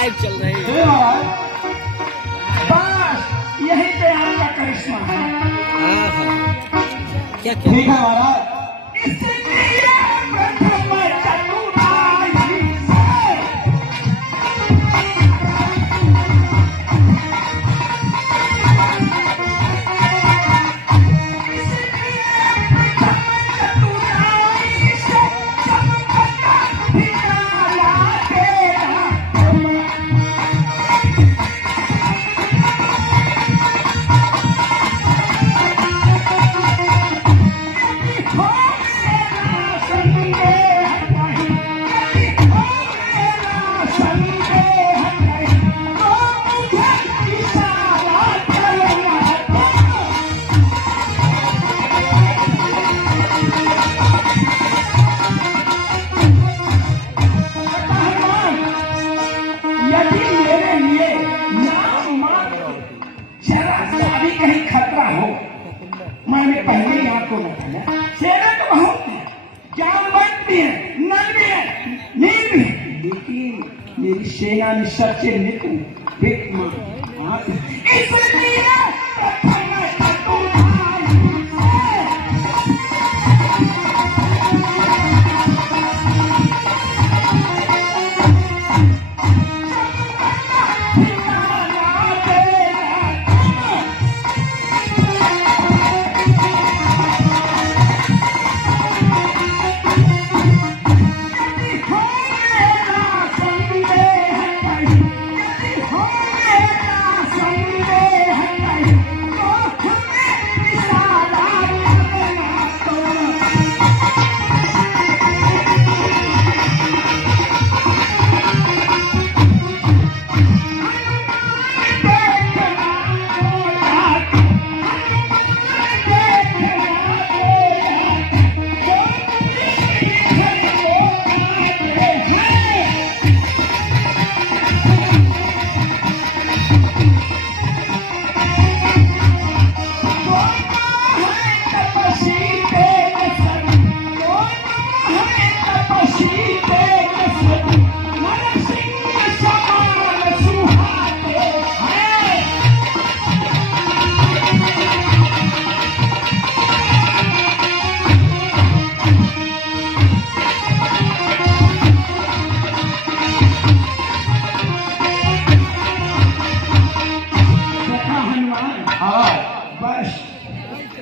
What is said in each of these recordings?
Live चल रही है। बस यही पे आपका करिश्मा है। क्या ठीक है महाराज। इसलिए प्रथम चतुराई से कहीं खतरा हो, मैंने पहले ही आपको बताया, सेना तो बहुत है, जामवंत भी है, नल भी है, नील भी है, लेकिन मेरी सेना में सबसे निपुण इसलिए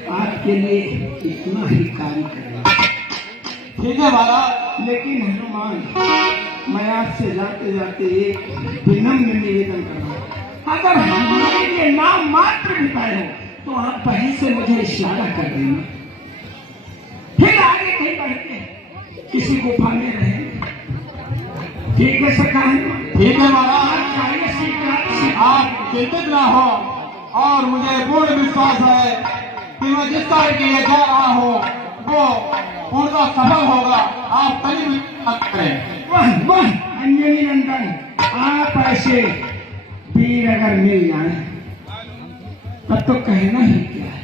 आपके लिए इतना ही कार्य करेगा। ठीक है महाराज। लेकिन हनुमान, मैं आपसे जाते जाते एक विनम्र निवेदन कर रहा हूँ, अगर हमारे लिए नाम मात्र भी पाए हो तो आप वहीं से मुझे इशारा कर देना, फिर आगे कहीं बढ़ के किसी गुफा में रहे। ठीक है सरकार? ठीक है महाराज। कार्य स्वीकार। आप चिंतित न हो और मुझे पूर्ण विश्वास है कि मैं जिस कार्य के लिए जा रहा हूँ वो पूर्ण सफल होगा। आप कहीं भी मत करें। वाह वाह अंजनी नंदन, आप ऐसे वीर अगर मिल जाए तब तो कहना ही क्या है।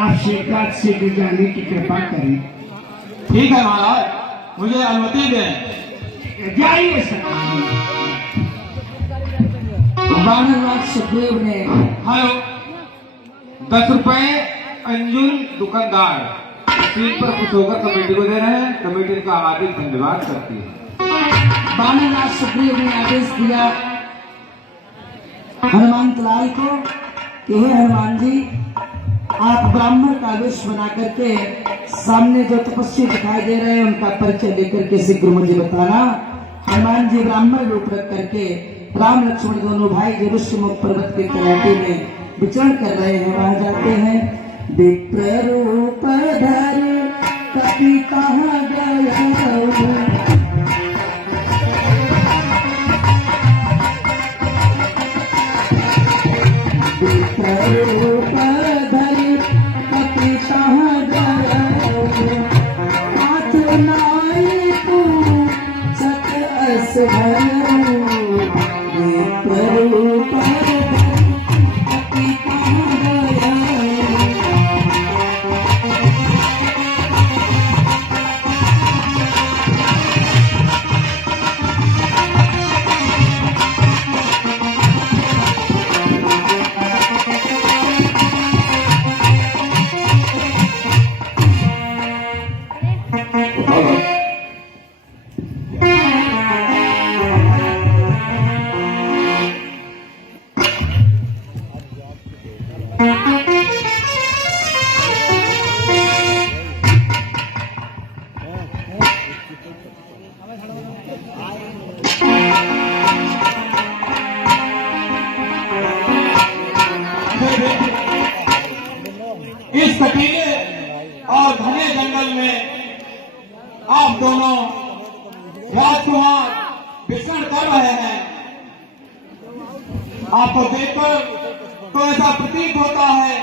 आप शीघ्र शीघ्र जाने की कृपा करें। ठीक है महाराज, मुझे अनुमति दें। जाइए सर। वानरराज सुग्रीव ने हेलो, 10 रुपए अंजुल दुकानदार स्क्रीन पर खुश होकर कमेटी को दे रहे हैं। कमेटी का हार्दिक धन्यवाद करती है। वानरराज सुग्रीव ने आदेश दिया हनुमंत लाल को कि हे हनुमान जी, आप ब्राह्मण का वेश बना करके सामने जो तपस्वी दिखाई दे रहे हैं उनका परिचय लेकर के शीघ्र मुझे बताना। हनुमान जी ब्राह्मण रूप रख करके राम लक्ष्मण दोनों भाई जो ऋषिमुख पर्वत के तलहटी में विचरण कर रहे हैं वहां जाते हैं। विप्र रूप धर कभी कहाँ गया, विप्र रूप धर कभी कहाँ गया, हाथ नाई तू सत अस भरो, विप्र रूप इस कटीले और घने जंगल में आप दोनों राजकुमार विचरण कर रहे हैं। आपको देखकर तो ऐसा प्रतीत होता है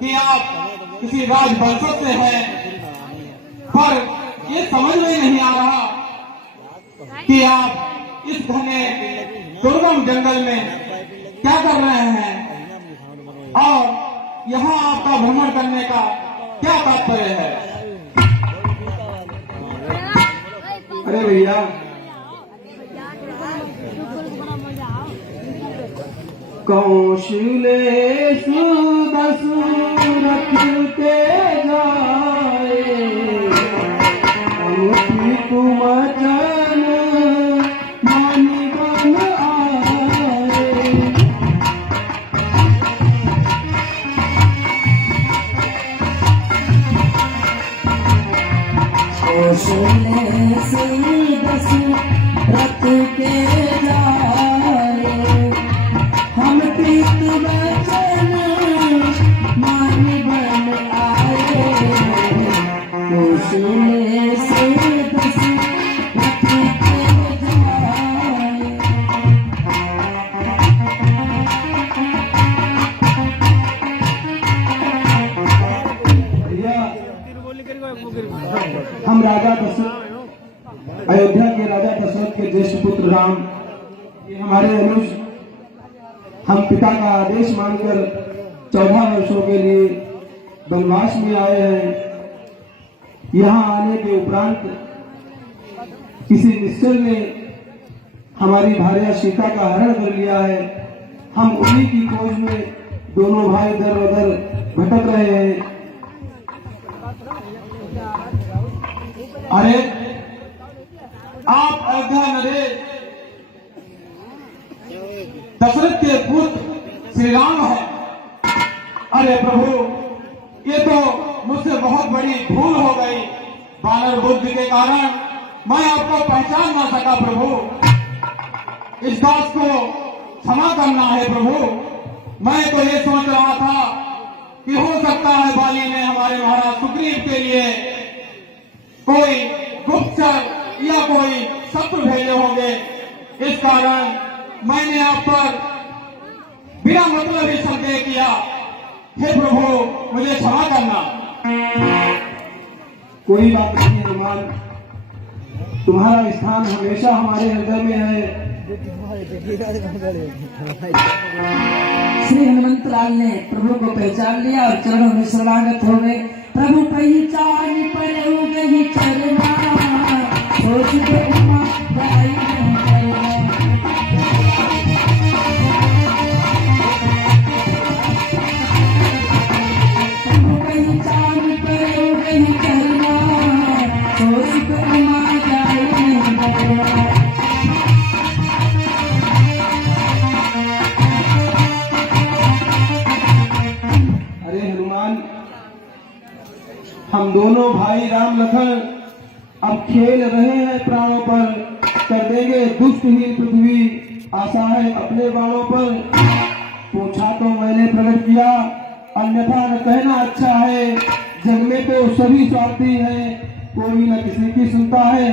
कि आप किसी राजवंशज से हैं, पर ये समझ में नहीं आ रहा कि आप इस घने दुर्गम जंगल में क्या कर रहे हैं और यहाँ आपका भ्रमण करने का क्या तात्पर्य है। अरे भैया, कौशलेषु दशरथ के जाए, तुम जन मानि बन आए। कौशलेषु दशरथ के जाए, हम प्रीत वचन मानि बन आए। कौशलेषु दशरथ के जाए। भैया, हम राजा दशरथ, अयोध्या के राजा दशरथ के ज्येष्ठ पुत्र राम, ये हमारे अनुज, हम पिता का आदेश मानकर 14 वर्षों के लिए वनवास में आए हैं। यहाँ आने के उपरांत किसी निश्चल ने हमारी भार्या सीता का हरण कर लिया है। हम उन्हीं की खोज में दोनों भाई इधर उधर भटक रहे हैं। अरे आप अयोध्या नरेश दशरथ के पुत्र श्री राम है। अरे प्रभु, ये तो मुझसे बहुत बड़ी भूल हो गई। बानर बुद्धि के कारण मैं आपको पहचान ना सका प्रभु। इस बात को क्षमा करना है प्रभु। मैं तो ये सोच रहा था कि हो सकता है बाली ने हमारे महाराज सुग्रीव के लिए कोई गुप्तचर या कोई शत्रु भेजे होंगे। इस कारण मैंने आप पर बिना मतलब ही संदेह किया। हे प्रभु, मुझे क्षमा करना। कोई बात नहीं हनुमान, तुम्हारा स्थान हमेशा हमारे हृदय में है। श्री हनुमंत लाल ने प्रभु को पहचान लिया और चरणों में शरणागत हो गए। प्रभु पहचान पर हो गई चरना, सोच के उमा गाई नहीं करना। प्रभु पहचान पर हो गई चरना, सोच के उमा गाई नहीं करना। अरे हनुमान, हम दोनों भाई राम लखन अब खेल रहे हैं प्राणों पर। कर देंगे दुष्ट ही पृथ्वी, आशा है अपने बाणों पर। पूछा तो मैंने प्रकट किया, अन्यथा न कहना अच्छा है। जग में तो सभी स्वार्थी हैं, कोई न किसी की सुनता है।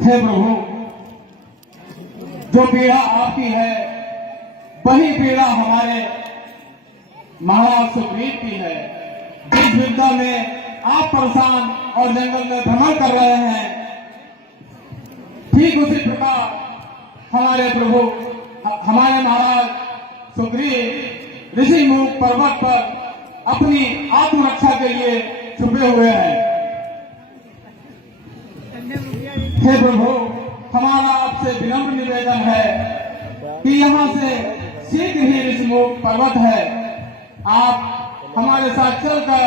हे प्रभु, जो पीड़ा आपकी है वही पीड़ा हमारे महाराज सुग्रीव की है। जिस विद्या में आप परेशान और जंगल में भ्रमण कर रहे हैं, ठीक उसी प्रकार हमारे प्रभु, हमारे महाराज सुग्रीव ऋषि मुख पर्वत पर अपनी आत्मरक्षा के लिए छुपे हुए हैं। हे प्रभु, हमारा आपसे विनम्र निवेदन है कि यहाँ से शीघ्र ही ऋषि मुख पर्वत है, आप हमारे साथ चलकर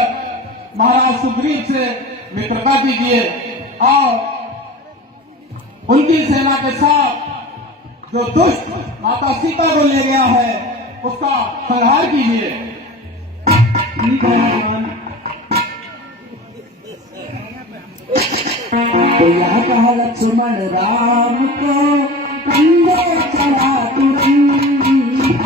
महाराज सुग्रीव से मित्रता कीजिए और उनकी सेना के साथ जो दुष्ट माता सीता को ले गया है उसका संहार कीजिए। ठीक है हनुमान। तो यह कहा लक्ष्मण राम को कंधे चढ़ा तुरंत।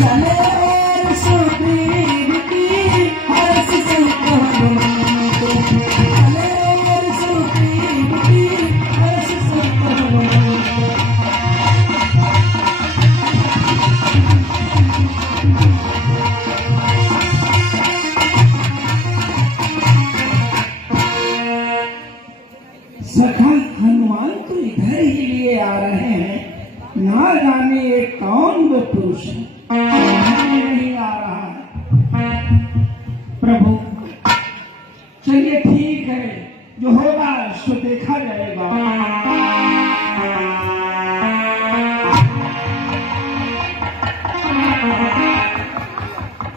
चले और सुग्रीव की हर्ष सहित हनुमंत। चले और सुग्रीव की हर्ष सहित हनुमंत। सखा हनुमान तो इधर ही लिए आ रहे हैं, ना जाने ये कौन वो पुरुष है, नहीं आ रहा है। प्रभु चलिए ठीक है, जो होगा सो देखा जाएगा।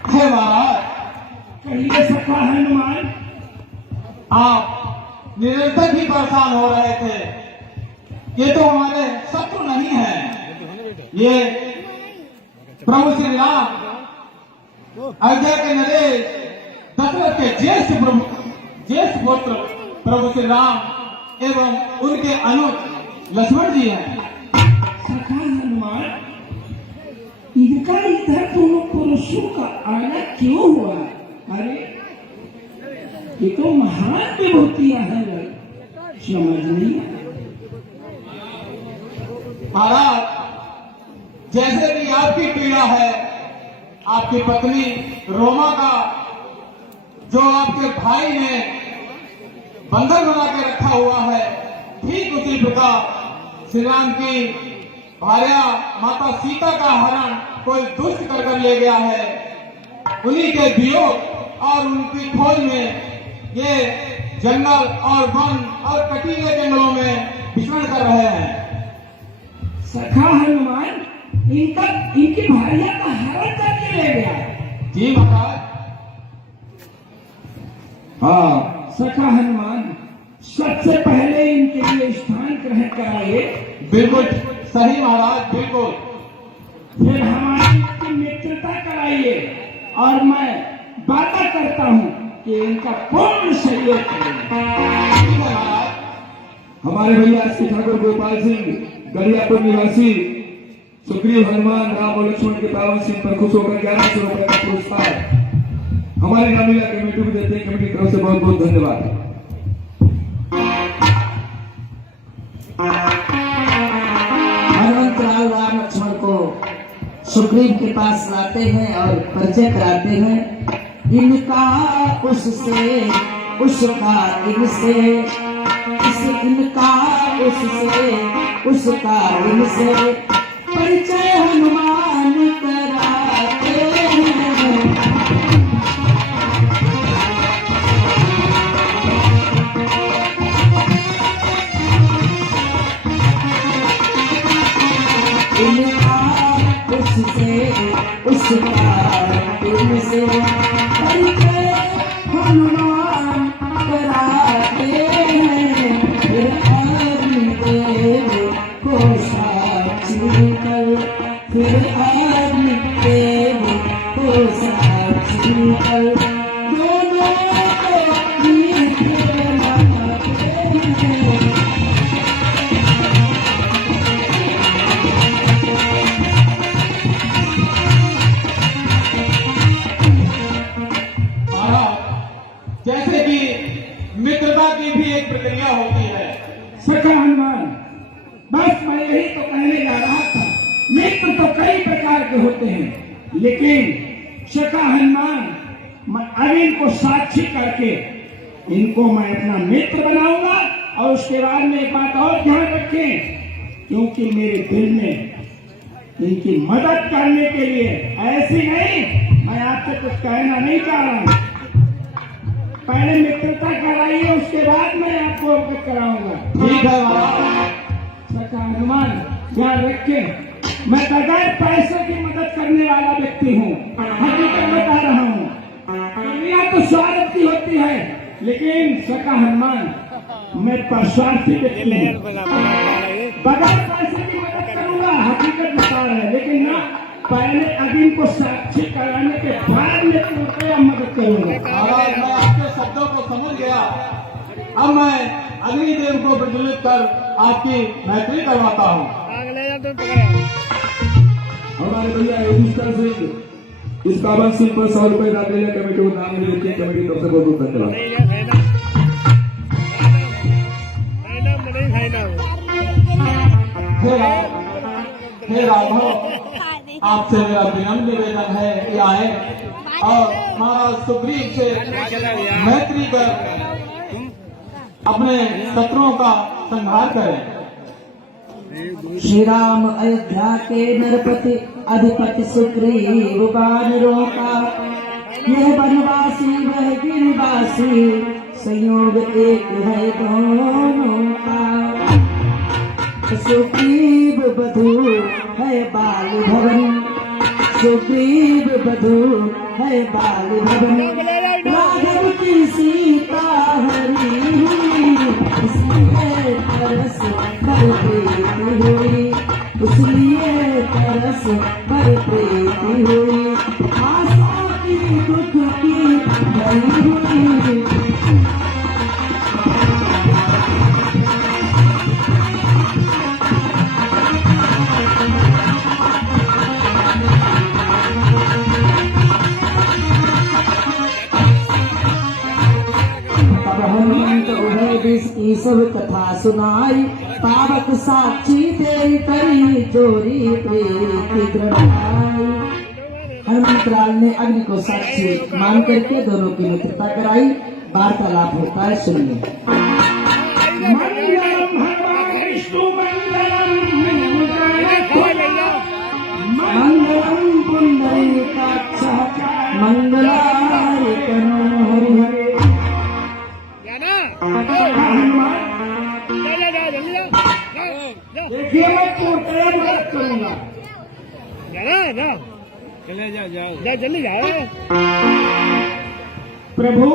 हे महाराज, कहिए सखा हनुमान। आप निरंतर ही परेशान हो रहे थे। ये तो हमारे शत्रु नहीं है, ये प्रभु श्री राम अयोध्या के नरेश दशरथ के ज्येष्ठ पुत्र प्रभु श्री राम एवं उनके अनुज लक्ष्मण जी हैं। सखा हनुमान, इनका इधर दोनों पुरुषों का आना क्यों हुआ? अरे ये तो महान विभूतियां हैं, समझ नहीं आया। महाराज, जैसे कि आपकी पीड़ा है, आपकी पत्नी रोमा का जो आपके भाई ने बंधन बना के रखा हुआ है, ठीक उसी प्रकार श्री राम की भार्या माता सीता का हरण कोई दुष्ट कर ले गया है। उन्हीं के वियोग और उनकी खोज में ये जंगल और वन और कटीले जंगलों में विचरण कर रहे हैं। सखा हनुमान, इनकी भार्या का हरण करके ले गया। जी महाराज। हाँ सखा हनुमान, सबसे पहले इनके लिए स्थान ग्रहण कराइए। बिल्कुल सही महाराज, बिल्कुल। फिर हमारी इनकी मित्रता कराइए और मैं वादा करता हूँ कि इनका पूर्ण सहयोग करेंगे। हमारे भैया श्री ठाकुर गोपाल सिंह गरियापुर निवासी सुग्रीव हनुमान राम और लक्ष्मण के पावन सिंह पर खुश होकर 1100 रुपए का पुरस्कार हमारे रामलीला कमेटी को देते हैं। कमेटी की तरफ से बहुत बहुत धन्यवाद। हनुमंतलाल राम लक्ष्मण को सुग्रीव के पास लाते हैं और परिचय कराते हैं। इनका उससे, उसका इनसे, इनका उससे, उसका इनसे परिचय हनुमान कराते हैं। इनका उससे, उसका इनसे परिचय हनुमान कराते हैं। फिर अग्निदेव को साक्षी कर, फिर अग्निदेव को साक्षी कर, दोनों को जीत बनाते हैं। जैसे कि मित्रता की भी एक प्रक्रिया होती है। सखा हनुमान, बस मैं यही तो कहने जा रहा था। मित्र तो कई प्रकार के होते हैं, लेकिन सखा हनुमान, मैं अब इनको साक्षी करके इनको मैं अपना मित्र बनाऊंगा। और उसके बाद में एक बात और ध्यान रखें, क्योंकि मेरे दिल में इनकी मदद करने के लिए ऐसी नहीं, मैं आपसे कुछ कहना नहीं चाह रहा हूं। पहले मित्रता कराइए, उसके बाद मैं आपको अवगत कराऊंगा। ठीक है महाराज। सखा हनुमान, ध्यान रखें। मैं बगैर पैसे की मदद करने वाला व्यक्ति हूँ, हकीकत बता रहा हूँ। दुनिया तो स्वार्थ की होती है, लेकिन सका हनुमान मैं परस्वार्थी व्यक्ति हूँ। बगैर पैसे की मदद करूंगा, हकीकत बता रहे हैं, लेकिन ना पहले अभी को साक्षी कराने के बाद में कृपया मदद करूंगा। महाराज मैं आपके शब्दों को समझ गया। अब मैं अग्निदेव को प्रज्वलित कर आपकी मैत्री करवाता हूँ। हमारे भैया युधिष्ठिर सिंह इस काबन सिंह पर 100 रुपए डाले हैं कमेटी को नाम में देती है। कमेटी की तरफ से बहुत बहुत धन्यवाद। हे राघव, आपसे मेरा विनम्र निवेदन है कि आए और महाराज सुग्रीव से मैत्री कर अपने शत्रुओं का संहार करें। श्री राम अयोध्या के नरपति अधिपति सुग्रीव वानरों का, यह वनवासी वह गिरिवासी, संयोग एक है दोनों का। सुग्रीव बधू है बाल भवन, सुग्रीव बधू है बाल भवन, राघव की सीता हरी हुई, इसलिए तरस पर प्रीति हुई, इसलिए तरस पर प्रीति हुई, आशा की दुख की भरी हुई। की सब कथा सुनाई, पावक साक्षी दे करी जोरी प्रीति दृढ़ाई। हनुमंतलाल ने अग्नि को साक्षी मान करके दोनों की मित्रता कराई। वार्तालाप होता है, सुनिए। मंगलम भगवान विष्णु मंगलम पुंडरीकाक्ष मंगलाय तनो हरि। देखिए मैं पूर्णतया मदद करूंगा। जल्दी जाओ। प्रभु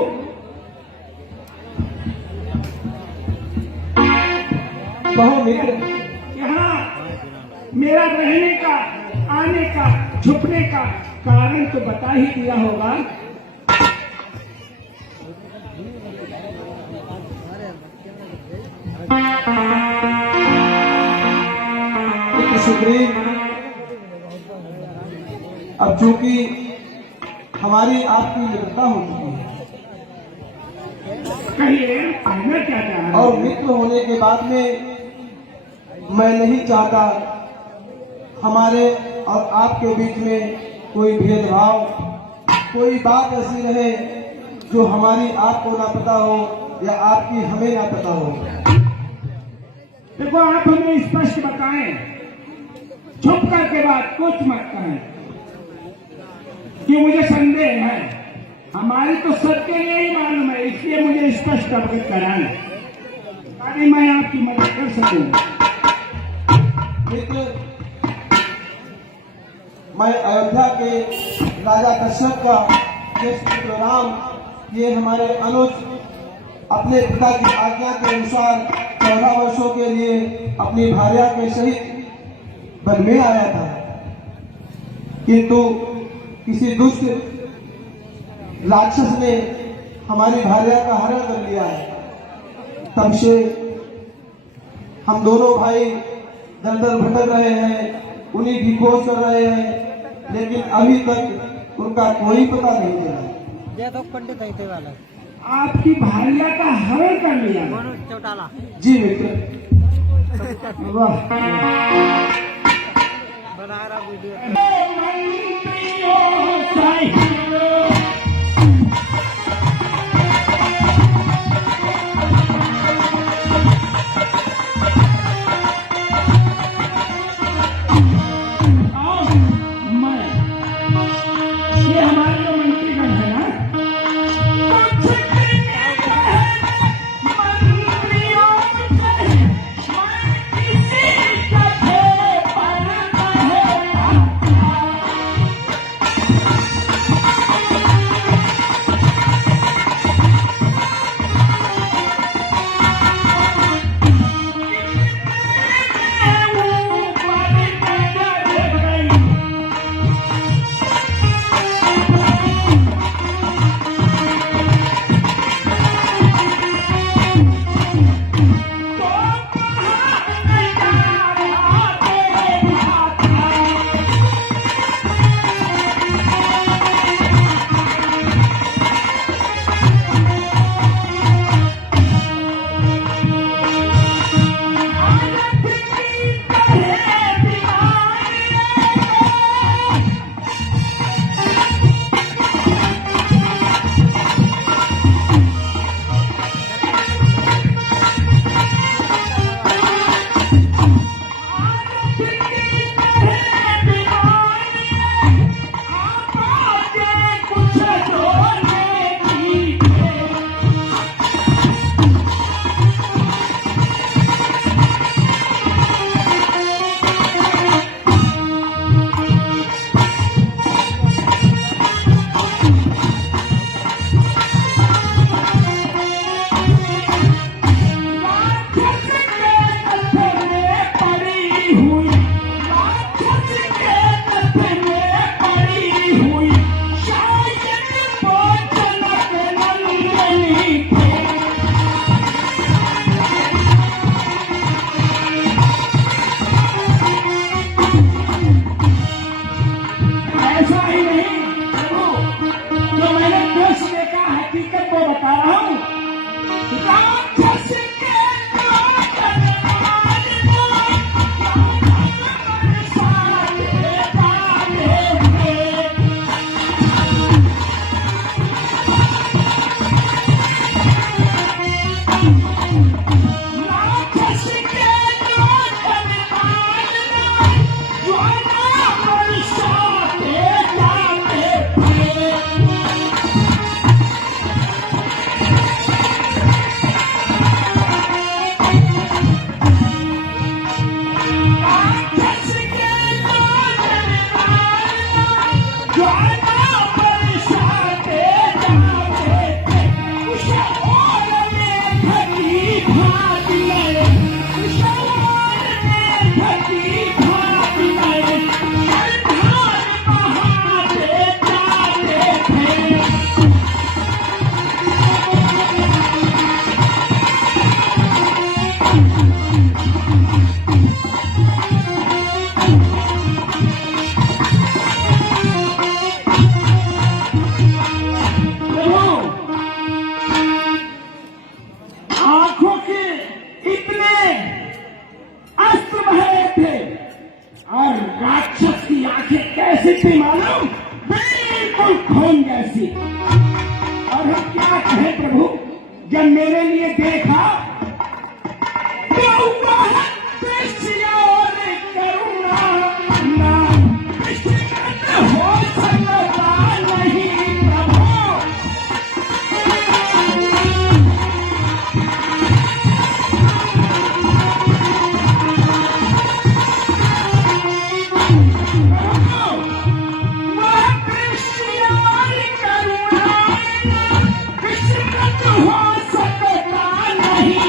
बहु मित्र, यहाँ मेरा रहने का, आने का, छुपने का कारण तो बता ही दिया होगा। सुग्रीव, अब चूंकि हमारी आपकी मित्रता हो चुकी है कहिए कहना क्या चाह रहे और हैं? मित्र होने के बाद में मैं नहीं चाहता हमारे और आपके बीच में कोई भेदभाव, कोई बात ऐसी रहे जो हमारी आपको ना पता हो या आपकी हमें ना पता हो। देखो आप हमें स्पष्ट बताएं, छुप करके बात कुछ मत कहें कि मुझे संदेह है। हमारी तो सबके लिए ही मालूम है, इसलिए मुझे स्पष्ट अवगत कराएं ताकि मैं आपकी मदद कर सकूं। मित्र, मैं अयोध्या के राजा दशरथ का ज्येष्ठ पुत्र राम, ये हमारे अनुज अपने पिता की आज्ञा के अनुसार 14 वर्षों के लिए अपनी भार्या के सहित वन में आया था, किंतु किसी दुष्ट राक्षस ने हमारी भार्या का हरण कर लिया है। तब से हम दोनों भाई दर दर भटक रहे हैं, उन्हीं की खोज कर रहे हैं, लेकिन अभी तक उनका कोई पता नहीं चला। ये तो पंडित है वाला आपकी भार्या का हरण कर लिया? चौटाला। जी मित्र। वाह, बना रहा वीडियो। ये हमारे जो मंत्रीगण है ना, में पड़ी हुई शायद बोतलक नंदनी थे। ऐसा ही नहीं प्रभु, जो मैंने दृश्य देखा हकीकत को बता रहा हूं। राक्षस के क्रोधन मारना, सारे डाले हुए। राक्षस के क्रोधन मारना, ज्वाला बरसाते डाले हुए। राक्षस के क्रोधन मारना, ज्वाला बरसाते डाले थे। उसे ओर में भगी भाग गए, उसे ओर में भगी भाग गए। जलधार बहाते जाते थे। प्रभु, आंखों के इतने अस्त्र बह रहे थे और राक्षस की आंखें कैसी थी मालूम? बिल्कुल खून जैसी। और हम क्या कहें प्रभु, जब मेरे लिए देखा तो वह दृश्य और करुणा ना विस्मृत हो सकता नहीं प्रभु। वह दृश्य और करुणा विस्मृत हो सकता नहीं।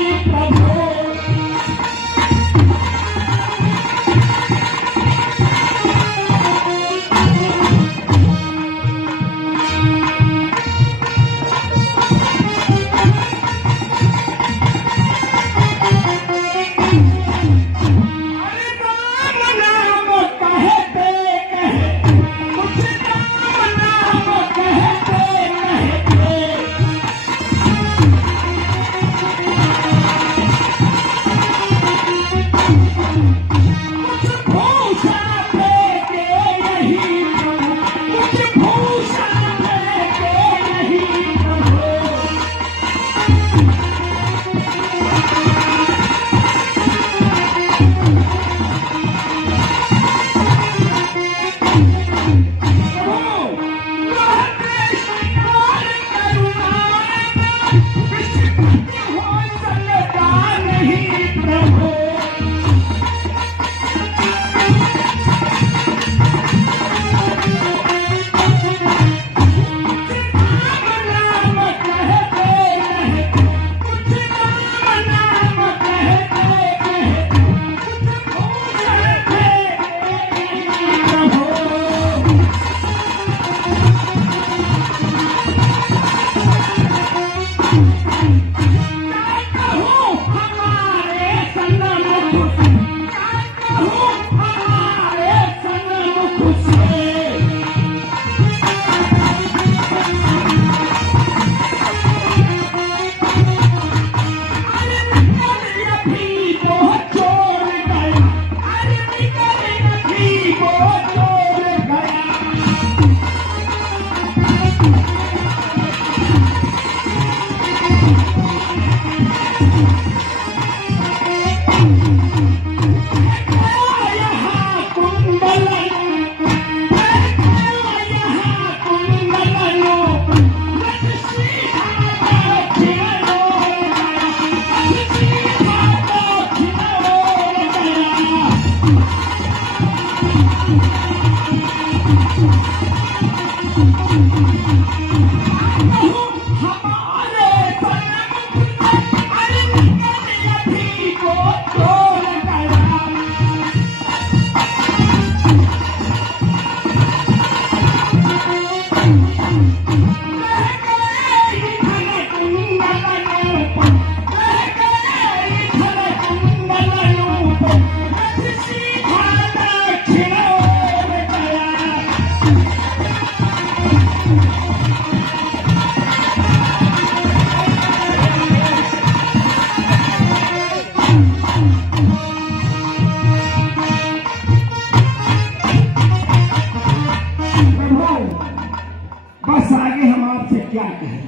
बस आगे हम आपसे क्या कहें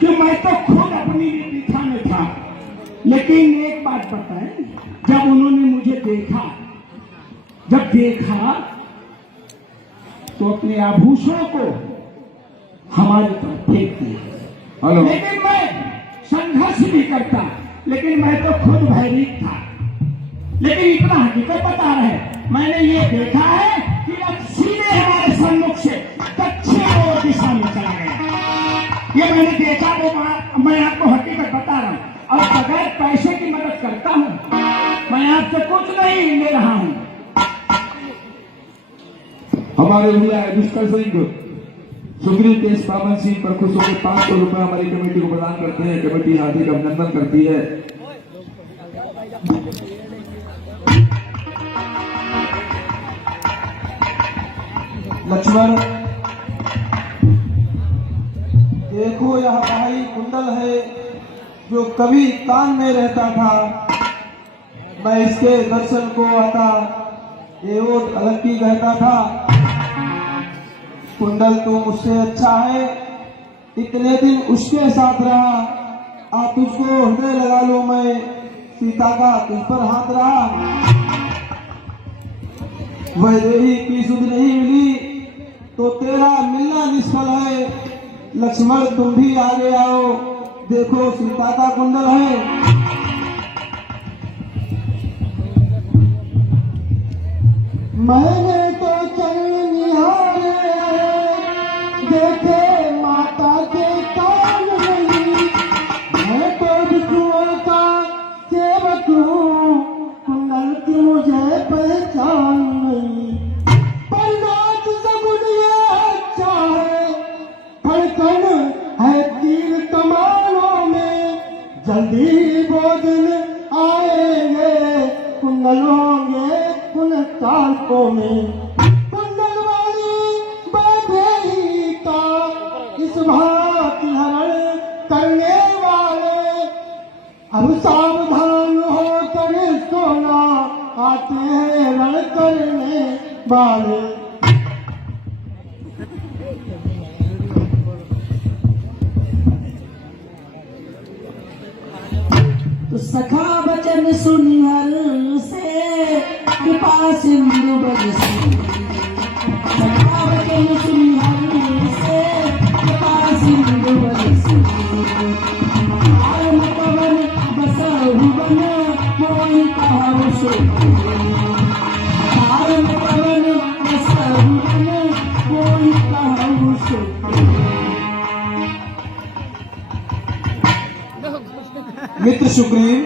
कि मैं तो खुद अपनी पीछा में था, लेकिन एक बात बताएं, जब उन्होंने मुझे देखा तो अपने आभूषणों को हमारी तरफ फेंक दिया। हेलो लेकिन मैं संघर्ष भी करता, लेकिन मैं तो खुद भयभीत था। लेकिन इतना हकीकत बता रहे, मैंने ये देखा है कि अब सीधे हमारे सम्मुख से दक्षिण ओर दिशा में चला गया। ये मैंने देखा, वो मैं आपको हकीकत बता रहा हूँ। और बगैर पैसे की मदद करता हूँ, मैं आपसे कुछ नहीं ले रहा हूँ। हमारे भैया दुष्कर सिंह सुग्रीव के इस पावन सिंह पर खुश होकर 500 रुपए हमारी कमेटी को प्रदान करते हैं। कमेटी हार्दिक अभिनंदन करती है। लक्ष्मण, देखो यह भाई कुंडल है जो कभी कान में रहता था। मैं इसके दर्शन को आता एवं अलग की कहता था। कुंडल तो मुझसे अच्छा है, इतने दिन उसके साथ रहा, आप उसको हृदय लगा लो, मैं सीता का तुझ पर हाथ रहा। वह देवी की सुध नहीं मिली तो तेरा मिलना निष्फल है। लक्ष्मण तुम भी आगे आओ, देखो सीता का कुंडल है। मैंने तो चरण निहारे, देखे माता के कान नहीं। मैं तो विष्णुओं का सेवक हूँ, कुंडल की मुझे पहचान नहीं। पर नाच सगुन ये अच्छा है, फड़कन है तीर कमानों में। जल्दी वो दिन आएंगे, कुंडल होंगे उन ताकों में। कुंडल वाली बाधेरी का इस भांति हरण करने वाले, अब सावधान होकर सोना, आते हैं रण करने वाले। तो सखा वचन सुनी हर से कृपा सिंधु बरसी। सखा वचन सुनी हर से कृपा सिंधु बरसी। आरम पवन बसहु बन मोहि कहाउ सो। आरम पवन बसहु बन मोहि कहाउ सो। मित्र सुग्रीव,